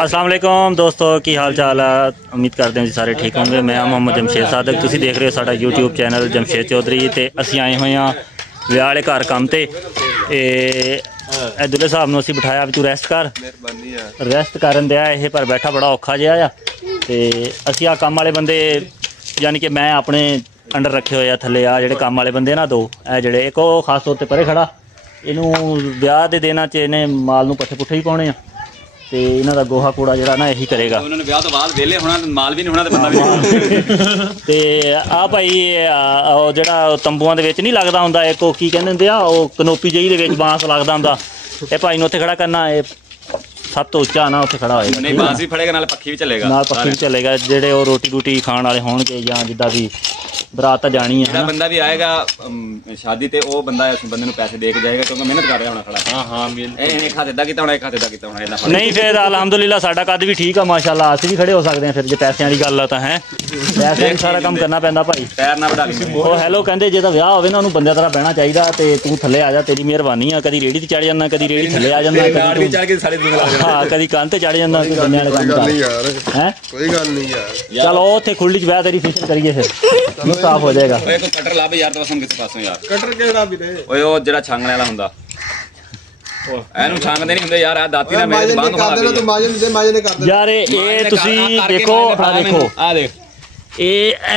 अस्सलाम वालेकुम दोस्तों की हाल चाल है। उम्मीद करते हैं जी सारे ठीक होंगे। मैं मोहम्मद जमशेद सादक, तुसीं देख रहे हो साडा यूट्यूब चैनल जमशेद चौधरी। तो असीं आए हुए हाँ विआह वाले घर काम ते दुल्हे साहब नूं असीं बिठाया भी तू रेस्ट कर, रेस्ट करन दिया ये पर बैठा बड़ा औखा जिहा आ। ते असीं आ काम वाले बंदे यानी कि मैं अपने अंडर रखे हुए थले आ जेह्ड़े काम वाले बंदे ना दो जेह्ड़े एक वो खास तौर पर परे खड़ा इनू विआह दे दिनां च इन्हें माल नूं पट्ठे पुट्ठे ही पाउणे आ ते इन्हां दा गोहा कूड़ा जिहड़ा ना यही करेगा। उन्होंने विआह तो बाद वेले होना माल भी नहीं होना ते बंदा भी ते आ भाई जिहड़ा तंबूआं दे विच नहीं लगदा हुंदा एक की कहंदे हुंदे आ ओ कनोपी जही दे विच बांस लगदा हुंदा ए भाई नूं उत्थे खड़ा करना ए सब तो उच्चा ना उत्थे खड़ा होएगा। नहीं बांस भी फड़ेगा नाल पक्खी भी चलेगा, नाल पक्खी भी चलेगा। जेहड़े ओ रोटी रूटी खाण वाले होणगे जां जिद्दां भी बरात जानी है ना बंदा भी आएगा शादी ते ओ बंदा उस बंदे नूं पैसे दे के जाएगा क्योंकि मेहनत कर रहा होना खड़ा। हां हां एक हाथ इदा कीता होना एक हाथ इदा कीता होना नहीं फिर अल्हम्दुलिल्लाह साडा कद भी ठीक है माशाअल्लाह असीं भी खड़े हो सकते हैं। फिर जे पैसे वाली गल तां है पैसे सारा काम करना पैंदा भाई पैर ना बढ़ा ली ओ हेलो कहंदे जे तां विआह होवे ना उहनूं बंदे तरह बहना चाहिदा ते तू थल्ले आ जा तेरी मेहरबानी है। कदी रेड़ी ते चढ़ जांदा कदी रेड़ी थल्ले आ जांदा कदी चढ़ के सारे दुनिया हां कदी कंध ते चढ़ जांदा कोई बंदे वाले काम कर हैं कोई गल नहीं यार चलो ओथे खुली च विआह तेरी फिक्र करिए फिर साफ हो जाएगा। कटर ला यार तो किस पासों यार कटर केड़ा भी दे ओए ओ जेड़ा छांगने वाला हुंदा एनु छांगदे नहीं हुंदे यार आ दाती ना मेरे बांध होना तो माजन दे माजन ने कर दे यार ए तुसी देखो आ देखो आ देख ए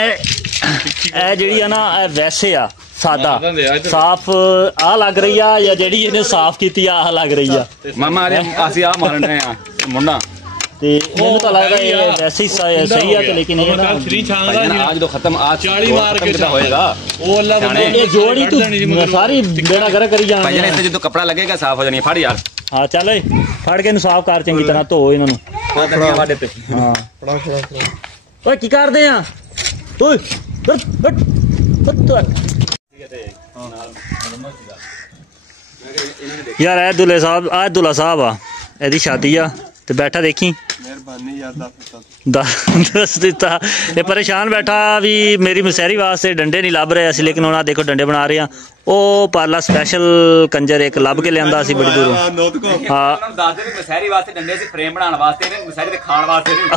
जेड़ी है ना वैसे आ सादा साफ आ लग रही है या जेड़ी इन्हें साफ कीती आ लग रही है मामा असी आ मारन रहे आ मुंडा ते मैनूं तां लगदा ये वैसे ही सही है ते लेकिन ये ना आज तो खत्म आज 40 मार के होएगा ओ अल्लाह बंदे ये जोड़ी तू सारी बेड़ा कर करी जाना भाई ने जो कपड़ा लगेगा साफ हो जानी फड़ यार। हां चल ए फड़ के इनु साफ कर चंगी तरह धो इन्हां नूं हां तकिया वाडे ते हां फड़ा ओए की करदे आ ओए यार ए दुल्हे साहब आ दुल्हा साहब आ एदी शादी आ ते बैठा देखी मेहरबानी यार दस दिता ये परेशान बैठा भी मेरी मसहरी वास्ते डंडे नहीं लभ रहे असी लेकिन हुण देखो डंडे बना रहे हैं ओ पाला स्पैशल कंजर एक लभ के लियांदा सी बड़ी दूरों। हां दस दे मसहरी वास्ते डंडे सी फ्रेम बनाने वास्ते ने मसहरी दे खाण वास्ते नहीं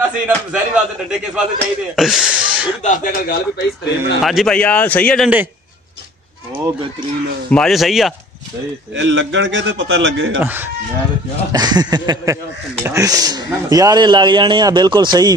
असि इना मसहरी वास्ते डंडे किस वास्ते चाहिए ये दस दे अगर गल भी पई फ्रेम बना। हां जी भैया सही है डंडे ओ बेहतरीन माजे सही आ लगन के तो पता लगेगा यार ये लग जाने बिल्कुल सही।